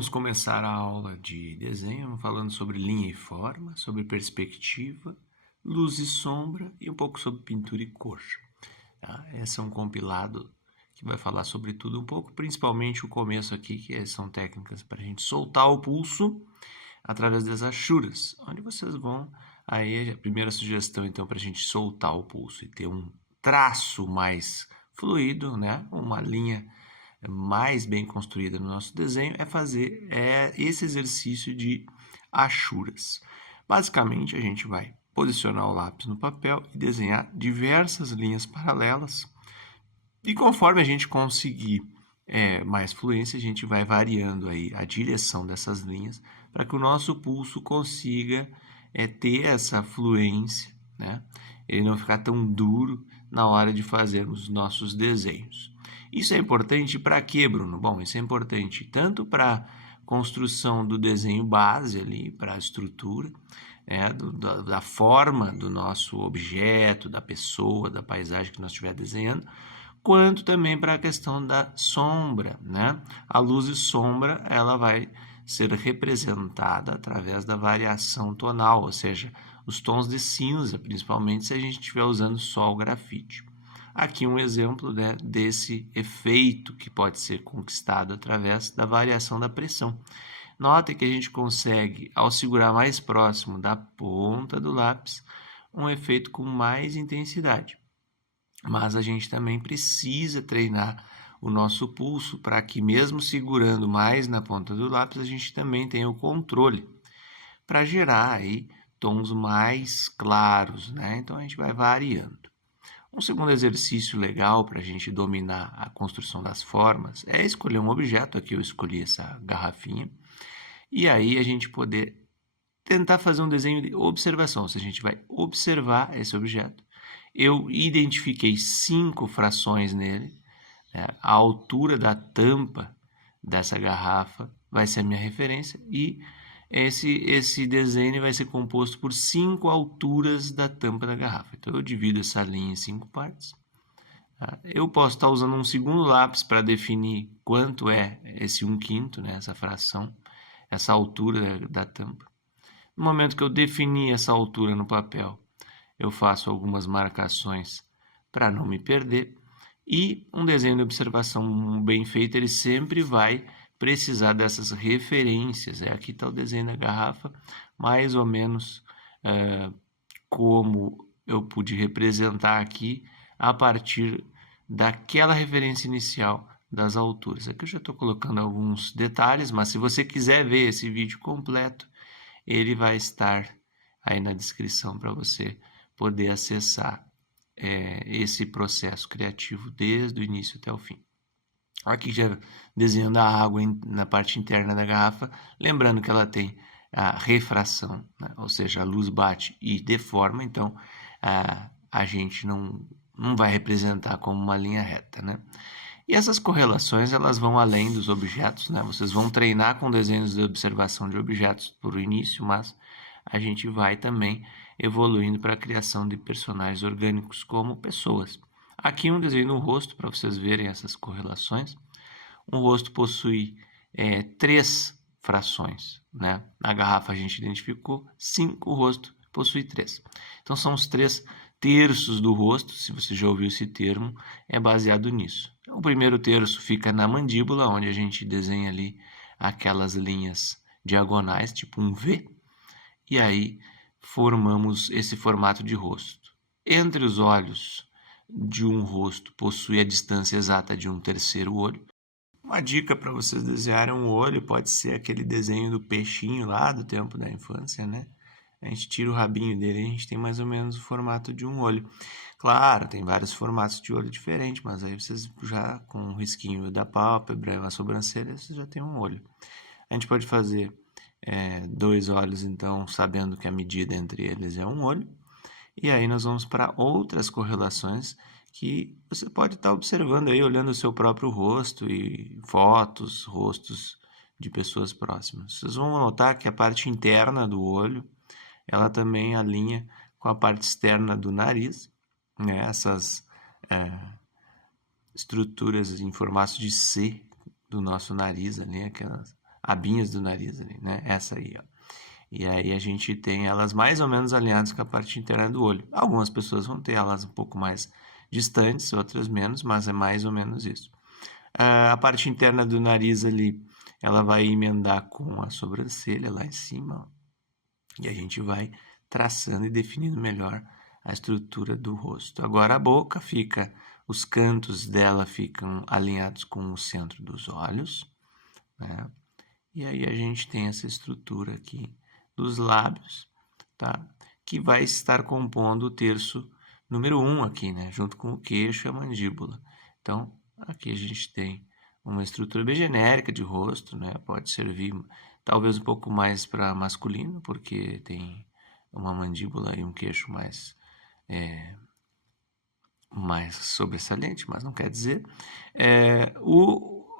Vamos começar a aula de desenho falando sobre linha e forma, sobre perspectiva, luz e sombra e um pouco sobre pintura e cor. Tá? Esse é um compilado que vai falar sobre tudo um pouco, principalmente o começo aqui, que são técnicas para a gente soltar o pulso através das achuras, onde vocês vão, aí a primeira sugestão então para a gente soltar o pulso e ter um traço mais fluido, né? Uma linha mais bem construída no nosso desenho é fazer esse exercício de achuras. Basicamente, a gente vai posicionar o lápis no papel e desenhar diversas linhas paralelas. E conforme a gente conseguir mais fluência, a gente vai variando aí a direção dessas linhas para que o nosso pulso consiga ter essa fluência, né? Ele não ficar tão duro na hora de fazermos os nossos desenhos. Isso é importante para quê, Bruno? Bom, isso é importante tanto para construção do desenho base ali, para a estrutura, da forma do nosso objeto, da pessoa, da paisagem que nós estiver desenhando, quanto também para a questão da sombra, né? A luz e sombra, ela vai ser representada através da variação tonal, ou seja, os tons de cinza, principalmente se a gente estiver usando só o grafite. Aqui um exemplo, né, desse efeito que pode ser conquistado através da variação da pressão. Notem que a gente consegue, ao segurar mais próximo da ponta do lápis, um efeito com mais intensidade. Mas a gente também precisa treinar o nosso pulso para que, mesmo segurando mais na ponta do lápis, a gente também tenha o controle para gerar aí tons mais claros, né? Então a gente vai variando. Um segundo exercício legal para a gente dominar a construção das formas é escolher um objeto. Aqui eu escolhi essa garrafinha. E aí a gente poder tentar fazer um desenho de observação. Se a gente vai observar esse objeto. Eu identifiquei 5 frações nele. A altura da tampa dessa garrafa vai ser a minha referência e esse desenho vai ser composto por 5 alturas da tampa da garrafa. Então eu divido essa linha em 5 partes. Eu posso estar usando um segundo lápis para definir quanto é esse 1/5, né, essa fração, essa altura da tampa. No momento que eu definir essa altura no papel, eu faço algumas marcações para não me perder. E um desenho de observação bem feito, ele sempre vai precisar dessas referências. Aqui está o desenho da garrafa, mais ou menos como eu pude representar aqui a partir daquela referência inicial das alturas. Aqui eu já estou colocando alguns detalhes, mas se você quiser ver esse vídeo completo, ele vai estar aí na descrição para você poder acessar esse processo criativo desde o início até o fim. Aqui já desenhando a água na parte interna da garrafa, lembrando que ela tem a refração, né? Ou seja, a luz bate e deforma, então a gente não vai representar como uma linha reta, né? E essas correlações, elas vão além dos objetos, né? Vocês vão treinar com desenhos de observação de objetos por início, mas a gente vai também evoluindo para a criação de personagens orgânicos como pessoas. Aqui um desenho do rosto, para vocês verem essas correlações. Um rosto possui 3 frações, né? Na garrafa a gente identificou 5, o rosto possui 3. Então são os 3 terços do rosto, se você já ouviu esse termo, é baseado nisso. O primeiro terço fica na mandíbula, onde a gente desenha ali aquelas linhas diagonais, tipo um V, e aí formamos esse formato de rosto. Entre os olhos de um rosto possui a distância exata de um terceiro olho. Uma dica para vocês desenharem um olho pode ser aquele desenho do peixinho lá do tempo da infância, né? A gente tira o rabinho dele e a gente tem mais ou menos o formato de um olho. Claro, tem vários formatos de olho diferentes, mas aí vocês já com um risquinho da pálpebra, uma sobrancelha, vocês já tem um olho. A gente pode fazer 2 olhos, então, sabendo que a medida entre eles é um olho. E aí nós vamos para outras correlações que você pode estar observando aí, olhando o seu próprio rosto e fotos, rostos de pessoas próximas. Vocês vão notar que a parte interna do olho, ela também alinha com a parte externa do nariz, né? Essas estruturas em formato de C do nosso nariz ali, aquelas abinhas do nariz ali, né? Essa aí, ó. E aí a gente tem elas mais ou menos alinhadas com a parte interna do olho. Algumas pessoas vão ter elas um pouco mais distantes, outras menos, mas é mais ou menos isso. A parte interna do nariz ali, ela vai emendar com a sobrancelha lá em cima, ó. E a gente vai traçando e definindo melhor a estrutura do rosto. Agora a boca fica, os cantos dela ficam alinhados com o centro dos olhos, né? E aí a gente tem essa estrutura aqui dos lábios, tá? Que vai estar compondo o terço número 1 aqui, né? Junto com o queixo e a mandíbula. Então, aqui a gente tem uma estrutura bem genérica de rosto, né? Pode servir talvez um pouco mais para masculino, porque tem uma mandíbula e um queixo mais sobressalente, mas não quer dizer.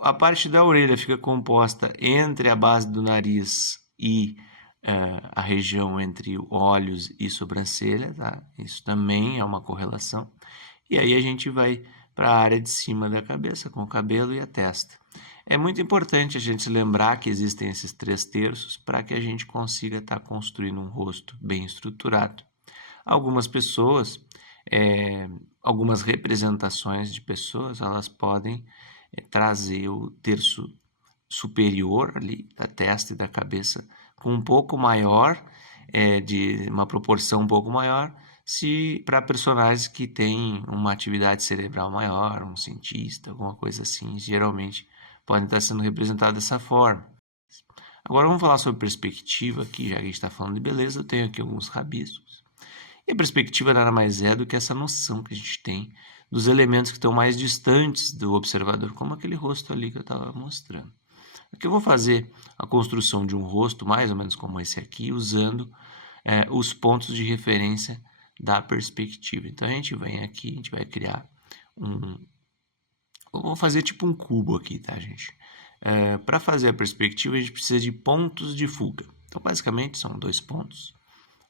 A parte da orelha fica composta entre a base do nariz e a região entre olhos e sobrancelha, tá? Isso também é uma correlação. E aí a gente vai para a área de cima da cabeça, com o cabelo e a testa. É muito importante a gente se lembrar que existem esses 3 terços para que a gente consiga estar construindo um rosto bem estruturado. Algumas pessoas, algumas representações de pessoas, elas podem trazer o terço superior ali da testa e da cabeça com um pouco maior, de uma proporção um pouco maior, se para personagens que têm uma atividade cerebral maior, um cientista, alguma coisa assim, geralmente podem estar sendo representados dessa forma. Agora vamos falar sobre perspectiva aqui, já que a gente está falando de beleza, eu tenho aqui alguns rabiscos. E a perspectiva nada mais é do que essa noção que a gente tem dos elementos que estão mais distantes do observador, como aquele rosto ali que eu estava mostrando. Aqui eu vou fazer a construção de um rosto, mais ou menos como esse aqui, usando os pontos de referência da perspectiva. Então a gente vem aqui, a gente vai criar eu vou fazer tipo um cubo aqui, tá, gente? Para fazer a perspectiva, a gente precisa de pontos de fuga. Então, basicamente, são 2 pontos,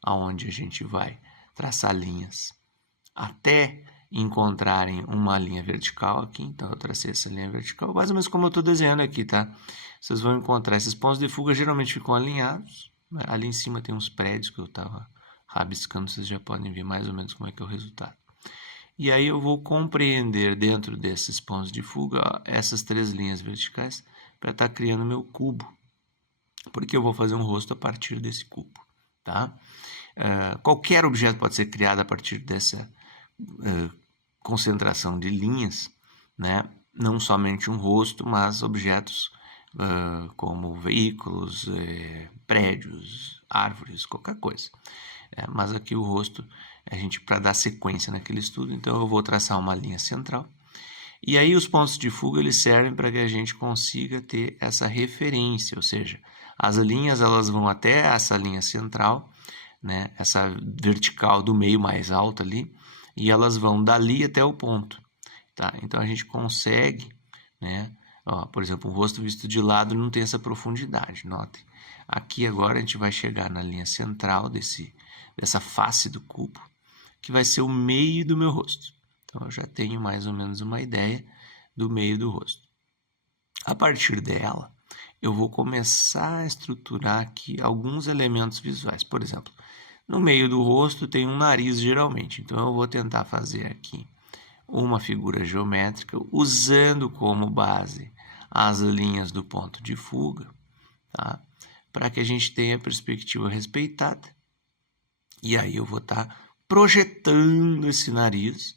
aonde a gente vai traçar linhas até encontrarem uma linha vertical aqui. Então, eu tracei essa linha vertical, mais ou menos como eu estou desenhando aqui, tá? Vocês vão encontrar esses pontos de fuga, geralmente ficam alinhados, né? Ali em cima tem uns prédios que eu estava rabiscando, vocês já podem ver mais ou menos como é que é o resultado. E aí eu vou compreender dentro desses pontos de fuga, ó, essas 3 linhas verticais para estar criando meu cubo, porque eu vou fazer um rosto a partir desse cubo, tá? Qualquer objeto pode ser criado a partir dessa concentração de linhas, né? Não somente um rosto, mas objetos como veículos, prédios, árvores, qualquer coisa. Mas aqui o rosto, a gente para dar sequência naquele estudo, então eu vou traçar uma linha central. E aí os pontos de fuga eles servem para que a gente consiga ter essa referência, ou seja, as linhas elas vão até essa linha central, né, essa vertical do meio mais alta ali, e elas vão dali até o ponto, tá? Então a gente consegue, né, ó, por exemplo, o rosto visto de lado não tem essa profundidade, notem. Aqui agora a gente vai chegar na linha central dessa face do cubo, que vai ser o meio do meu rosto. Então eu já tenho mais ou menos uma ideia do meio do rosto. A partir dela, eu vou começar a estruturar aqui alguns elementos visuais. Por exemplo, no meio do rosto tem um nariz geralmente, então eu vou tentar fazer aqui uma figura geométrica usando como base as linhas do ponto de fuga, tá? Para que a gente tenha a perspectiva respeitada. E aí eu vou estar projetando esse nariz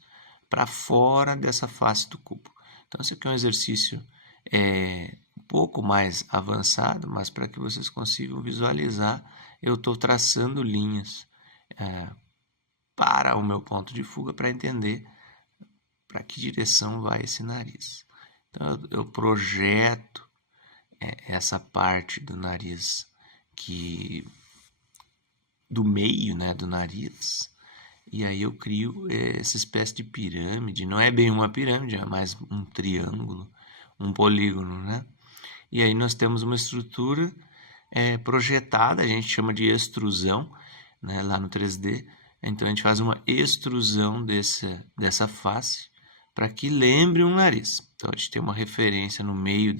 para fora dessa face do cubo. Então esse aqui é um exercício um pouco mais avançado, mas para que vocês consigam visualizar, eu estou traçando linhas para o meu ponto de fuga para entender para que direção vai esse nariz. Então eu projeto essa parte do nariz do meio, né, do nariz, e aí eu crio essa espécie de pirâmide. Não é bem uma pirâmide, é mais um triângulo, um polígono, né? E aí nós temos uma estrutura projetada, a gente chama de extrusão, né, lá no 3D. Então a gente faz uma extrusão dessa face para que lembre um nariz. Então a gente tem uma referência no meio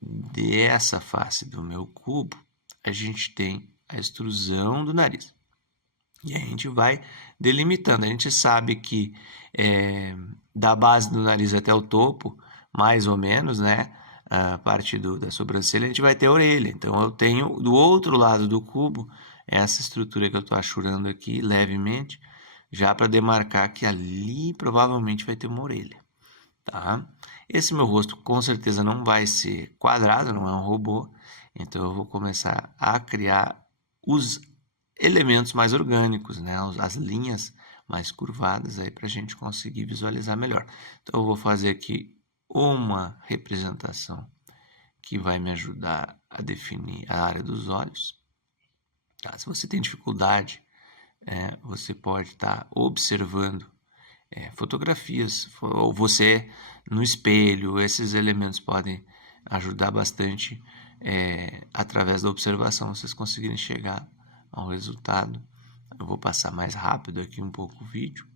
dessa face do meu cubo, a gente tem a extrusão do nariz. E a gente vai delimitando. A gente sabe que da base do nariz até o topo, mais ou menos, né? A parte da sobrancelha, a gente vai ter a orelha. Então, eu tenho do outro lado do cubo essa estrutura que eu estou achurando aqui levemente, já para demarcar que ali provavelmente vai ter uma orelha, tá? Esse meu rosto com certeza não vai ser quadrado, não é um robô. Então, eu vou começar a criar os elementos mais orgânicos, né? As linhas mais curvadas aí para a gente conseguir visualizar melhor. Então eu vou fazer aqui uma representação que vai me ajudar a definir a área dos olhos. Tá? Se você tem dificuldade, você pode estar observando fotografias, ou você no espelho, esses elementos podem ajudar bastante através da observação, vocês conseguirem chegar ao resultado. Eu vou passar mais rápido aqui um pouco o vídeo,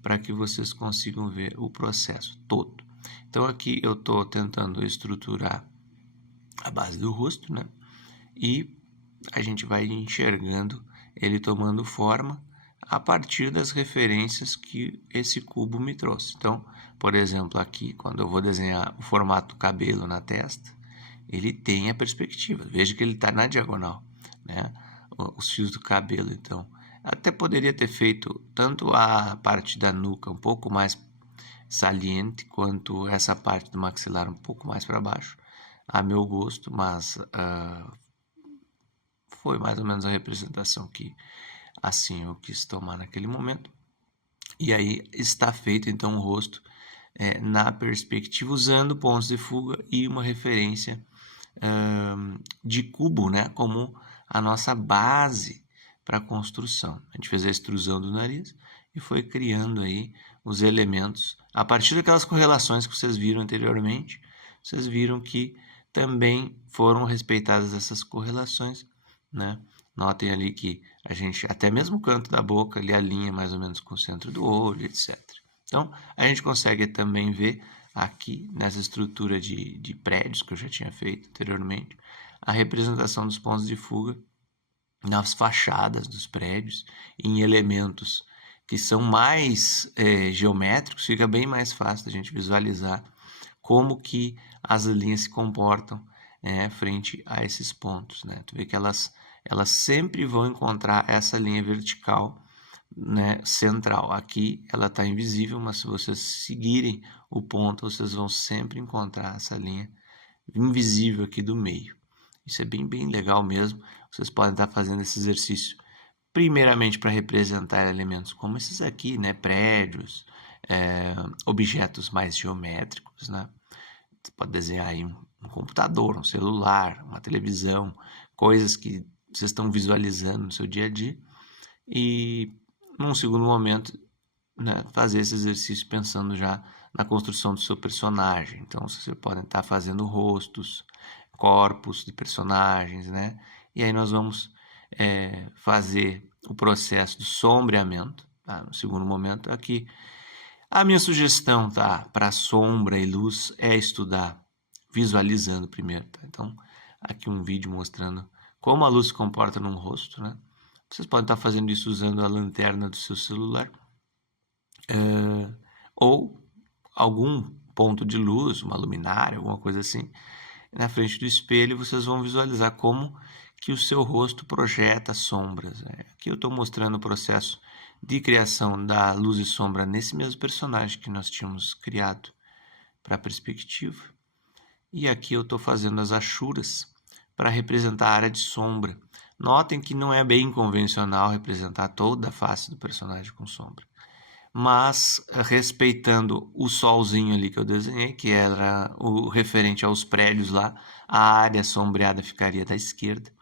para que vocês consigam ver o processo todo. Então aqui eu estou tentando estruturar a base do rosto, né? E a gente vai enxergando ele tomando forma a partir das referências que esse cubo me trouxe. Então, por exemplo, aqui, quando eu vou desenhar o formato do cabelo na testa, ele tem a perspectiva. Veja que ele está na diagonal, né? Os fios do cabelo, então. Até poderia ter feito tanto a parte da nuca um pouco mais saliente, quanto essa parte do maxilar um pouco mais para baixo, a meu gosto, mas foi mais ou menos a representação que assim eu quis tomar naquele momento. E aí está feito então o rosto na perspectiva, usando pontos de fuga e uma referência de cubo, né, como a nossa base para a construção. A gente fez a extrusão do nariz e foi criando aí os elementos a partir daquelas correlações que vocês viram anteriormente. Vocês viram que também foram respeitadas essas correlações, né? Notem ali que a gente, até mesmo o canto da boca, ele alinha mais ou menos com o centro do olho, etc. Então, a gente consegue também ver aqui nessa estrutura de prédios que eu já tinha feito anteriormente, a representação dos pontos de fuga nas fachadas dos prédios, em elementos que são mais geométricos, fica bem mais fácil da gente visualizar como que as linhas se comportam frente a esses pontos, né? Tu vê que elas sempre vão encontrar essa linha vertical, né, central. Aqui ela está invisível, mas se vocês seguirem o ponto, vocês vão sempre encontrar essa linha invisível aqui do meio. Isso é bem legal mesmo. Vocês podem estar fazendo esse exercício primeiramente para representar elementos como esses aqui, né, prédios, objetos mais geométricos, né? Você pode desenhar aí um computador, um celular, uma televisão, coisas que vocês estão visualizando no seu dia a dia. E num segundo momento, né, fazer esse exercício pensando já na construção do seu personagem. Então, você pode estar fazendo rostos, corpos de personagens, né? E aí nós vamos fazer o processo do sombreamento, tá? No segundo momento, aqui a minha sugestão, tá, para sombra e luz é estudar visualizando primeiro, tá? Então, aqui um vídeo mostrando como a luz se comporta num rosto, né? Vocês podem estar fazendo isso usando a lanterna do seu celular, ou algum ponto de luz, uma luminária, alguma coisa assim, na frente do espelho. Vocês vão visualizar como que o seu rosto projeta sombras. Aqui eu estou mostrando o processo de criação da luz e sombra nesse mesmo personagem que nós tínhamos criado para a perspectiva. E aqui eu estou fazendo as achuras para representar a área de sombra. Notem que não é bem convencional representar toda a face do personagem com sombra, mas respeitando o solzinho ali que eu desenhei, que era o referente aos prédios lá, a área sombreada ficaria da esquerda.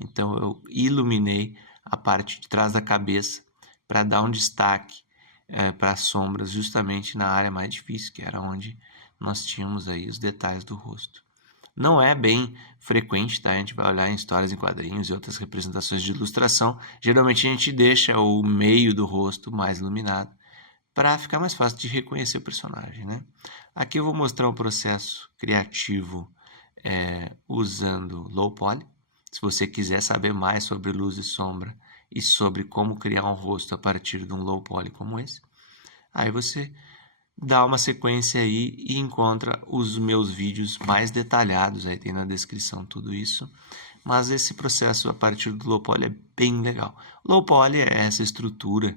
Então eu iluminei a parte de trás da cabeça para dar um destaque para as sombras, justamente na área mais difícil, que era onde nós tínhamos aí os detalhes do rosto. Não é bem frequente, tá? A gente vai olhar em histórias em quadrinhos e outras representações de ilustração. Geralmente a gente deixa o meio do rosto mais iluminado para ficar mais fácil de reconhecer o personagem, né? Aqui eu vou mostrar um processo criativo usando low poly. Se você quiser saber mais sobre luz e sombra e sobre como criar um rosto a partir de um low poly como esse, aí você dá uma sequência aí e encontra os meus vídeos mais detalhados, aí tem na descrição tudo isso. Mas esse processo a partir do low poly é bem legal. Low poly é essa estrutura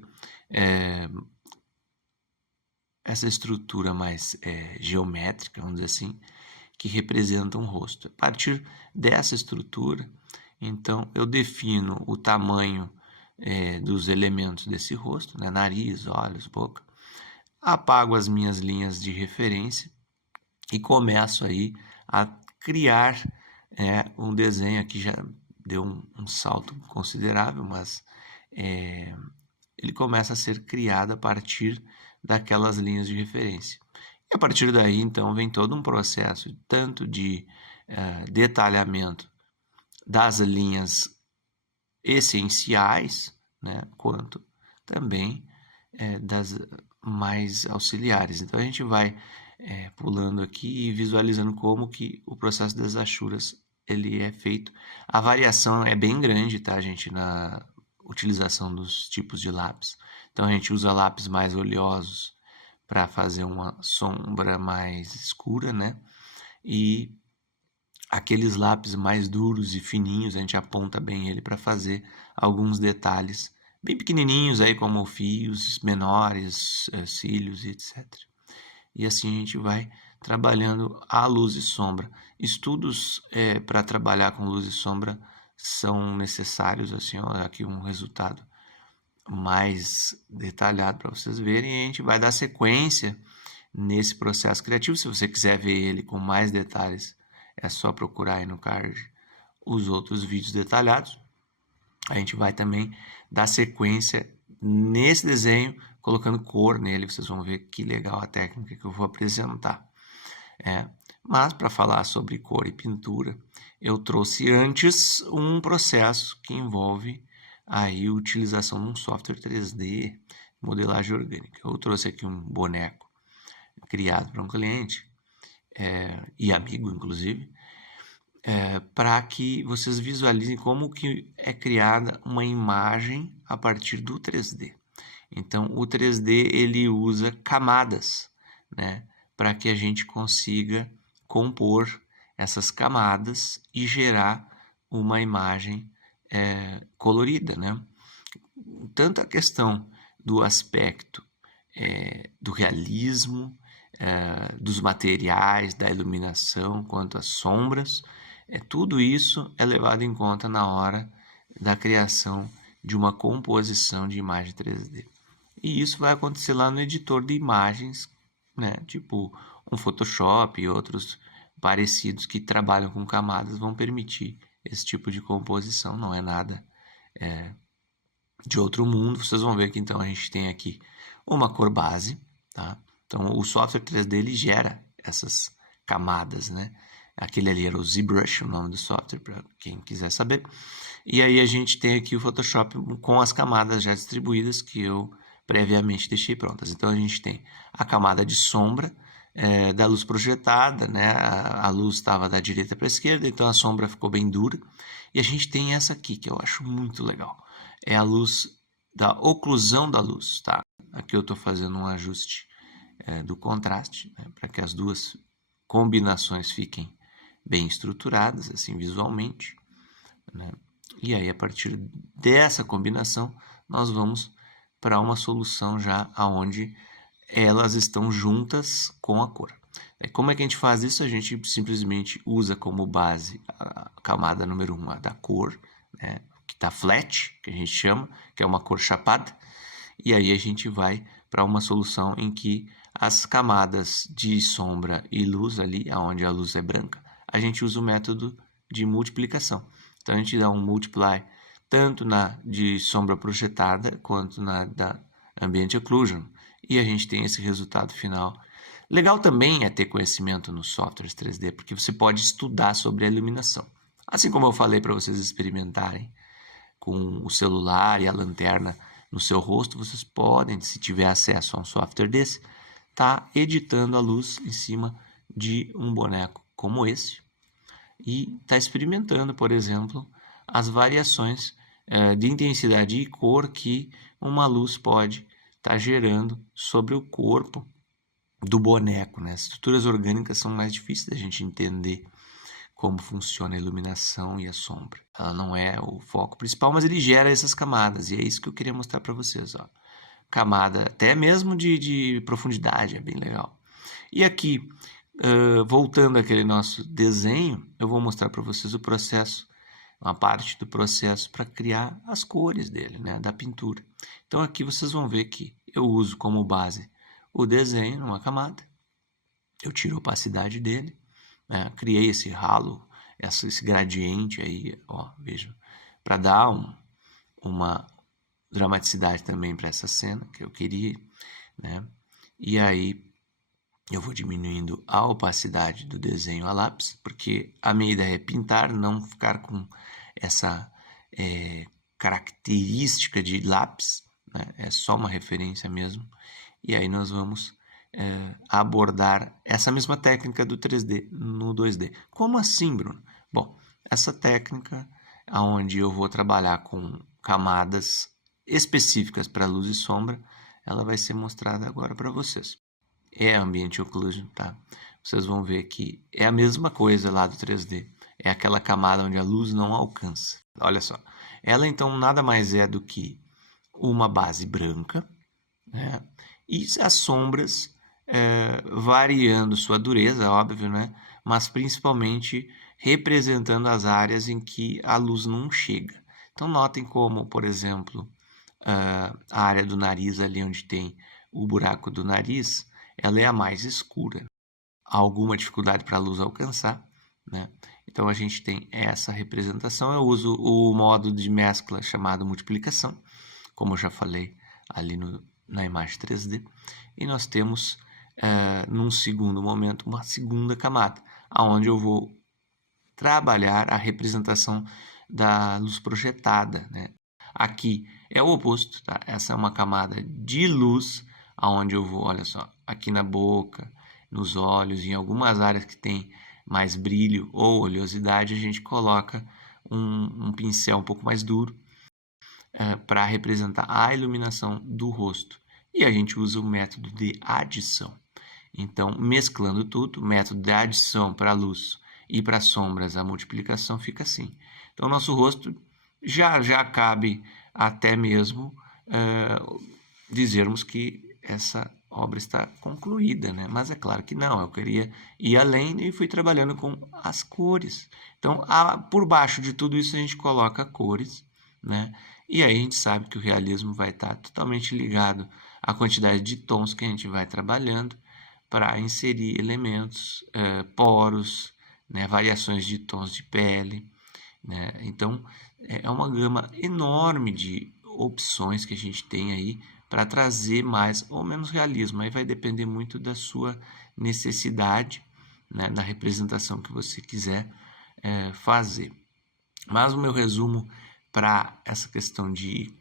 mais geométrica, vamos dizer assim, que representa um rosto. A partir dessa estrutura, então, eu defino o tamanho dos elementos desse rosto, né? Nariz, olhos, boca. Apago as minhas linhas de referência e começo aí a criar um desenho. Aqui já deu um salto considerável, mas ele começa a ser criado a partir daquelas linhas de referência. E a partir daí, então, vem todo um processo tanto de detalhamento das linhas essenciais, né, quanto também das mais auxiliares. Então, a gente vai pulando aqui e visualizando como que o processo das achuras ele é feito. A variação é bem grande, tá, gente, na utilização dos tipos de lápis. Então, a gente usa lápis mais oleosos para fazer uma sombra mais escura, né? E aqueles lápis mais duros e fininhos, a gente aponta bem ele para fazer alguns detalhes bem pequenininhos aí, como fios menores, cílios e etc. E assim a gente vai trabalhando a luz e sombra. Estudos para trabalhar com luz e sombra são necessários, assim, ó, aqui um resultado mais detalhado para vocês verem, e a gente vai dar sequência nesse processo criativo. Se você quiser ver ele com mais detalhes, é só procurar aí no card os outros vídeos detalhados. A gente vai também dar sequência nesse desenho, colocando cor nele. Vocês vão ver que legal a técnica que eu vou apresentar. Mas para falar sobre cor e pintura, eu trouxe antes um processo que envolve aí a utilização de um software 3D, modelagem orgânica. Eu trouxe aqui um boneco criado para um cliente e amigo, inclusive, para que vocês visualizem como que é criada uma imagem a partir do 3D. Então, o 3D ele usa camadas, né, para que a gente consiga compor essas camadas e gerar uma imagem colorida, né? Tanto a questão do aspecto do realismo, dos materiais, da iluminação, quanto às sombras, tudo isso é levado em conta na hora da criação de uma composição de imagem 3D. E isso vai acontecer lá no editor de imagens, né? Tipo um Photoshop e outros parecidos que trabalham com camadas vão permitir esse tipo de composição. Não é nada de outro mundo. Vocês vão ver que então a gente tem aqui uma cor base, tá? Então o software 3D ele gera essas camadas, né? Aquele ali era o ZBrush, o nome do software, para quem quiser saber. E aí a gente tem aqui o Photoshop com as camadas já distribuídas que eu previamente deixei prontas. Então a gente tem a camada de sombra da luz projetada, né? A luz estava da direita para a esquerda, então a sombra ficou bem dura. E a gente tem essa aqui que eu acho muito legal. É a luz da oclusão da luz, tá? Aqui eu estou fazendo um ajuste do contraste, né? Para que as duas combinações fiquem bem estruturadas, assim, visualmente, né? E aí, a partir dessa combinação, nós vamos para uma solução já onde elas estão juntas com a cor. Como é que a gente faz isso? A gente simplesmente usa como base a camada número 1, a da cor, né? Que está flat, que a gente chama, que é uma cor chapada. E aí a gente vai para uma solução em que as camadas de sombra e luz ali, onde a luz é branca, a gente usa o método de multiplicação. Então a gente dá um multiply tanto na de sombra projetada quanto na da ambient occlusion. E a gente tem esse resultado final. Legal também é ter conhecimento nos softwares 3D, porque você pode estudar sobre a iluminação. Assim como eu falei para vocês experimentarem com o celular e a lanterna no seu rosto, vocês podem, se tiver acesso a um software desse, estar editando a luz em cima de um boneco como esse, e está experimentando, por exemplo, as variações de intensidade e cor que uma luz pode estar gerando sobre o corpo do boneco, né? As estruturas orgânicas são mais difíceis da gente entender como funciona a iluminação e a sombra. Ela não é o foco principal, mas ele gera essas camadas, e é isso que eu queria mostrar para vocês, ó. Camada até mesmo de profundidade, é bem legal. E aqui, voltando àquele nosso desenho, eu vou mostrar para vocês o processo, uma parte do processo para criar as cores dele, né, da pintura. Então aqui vocês vão ver que eu uso como base o desenho numa camada, eu tiro a opacidade dele, né, criei esse ralo, esse gradiente aí, ó, veja, para dar uma dramaticidade também para essa cena que eu queria, né? E aí eu vou diminuindo a opacidade do desenho a lápis, porque a minha ideia é pintar, não ficar com essa característica de lápis, né? É só uma referência mesmo. E aí nós vamos abordar essa mesma técnica do 3D no 2D. Como assim, Bruno? Bom, essa técnica onde eu vou trabalhar com camadas específicas para luz e sombra, ela vai ser mostrada agora para vocês. É Ambient Occlusion, tá? Vocês vão ver que é a mesma coisa lá do 3D. É aquela camada onde a luz não alcança. Olha só. Ela então nada mais é do que uma base branca, né? E as sombras variando sua dureza, óbvio, né? Mas principalmente representando as áreas em que a luz não chega. Então notem como, por exemplo, a área do nariz ali onde tem o buraco do nariz, ela é a mais escura. Há alguma dificuldade para a luz alcançar, né? Então a gente tem essa representação. Eu uso o modo de mescla chamado multiplicação, como eu já falei ali na imagem 3D. E nós temos, num segundo momento, uma segunda camada, onde eu vou trabalhar a representação da luz projetada, né? Aqui é o oposto, tá? Essa é uma camada de luz, aonde eu vou, olha só, aqui na boca, nos olhos, em algumas áreas que tem mais brilho ou oleosidade, a gente coloca um pincel um pouco mais duro para representar a iluminação do rosto. E a gente usa o método de adição. Então, mesclando tudo, método de adição para a luz e para sombras, a multiplicação fica assim. Então, nosso rosto já cabe até mesmo dizermos que essa obra está concluída, né? Mas é claro que não, eu queria ir além e fui trabalhando com as cores. Então, por baixo de tudo isso a gente coloca cores, né? E aí a gente sabe que o realismo vai estar totalmente ligado à quantidade de tons que a gente vai trabalhando para inserir elementos, poros, né? Variações de tons de pele, né? Então, é uma gama enorme de opções que a gente tem aí para trazer mais ou menos realismo. Aí vai depender muito da sua necessidade, né, da representação que você quiser fazer. Mas o meu resumo para essa questão de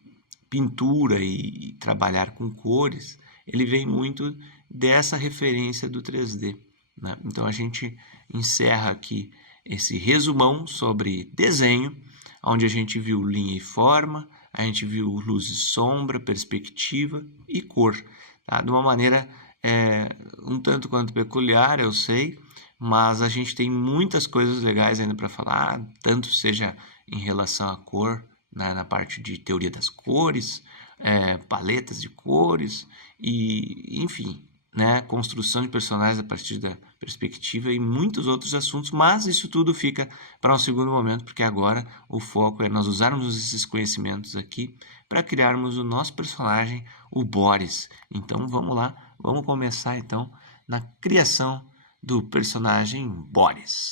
pintura e trabalhar com cores, ele vem muito dessa referência do 3D, né? Então a gente encerra aqui esse resumão sobre desenho, onde a gente viu linha e forma, a gente viu luz e sombra, perspectiva e cor, tá? De uma maneira um tanto quanto peculiar, eu sei, mas a gente tem muitas coisas legais ainda para falar, tanto seja em relação à cor, na parte de teoria das cores, paletas de cores e, enfim, né, construção de personagens a partir da perspectiva e muitos outros assuntos, mas isso tudo fica para um segundo momento, porque agora o foco é nós usarmos esses conhecimentos aqui para criarmos o nosso personagem, o Boris. Então vamos lá, vamos começar então na criação do personagem Boris.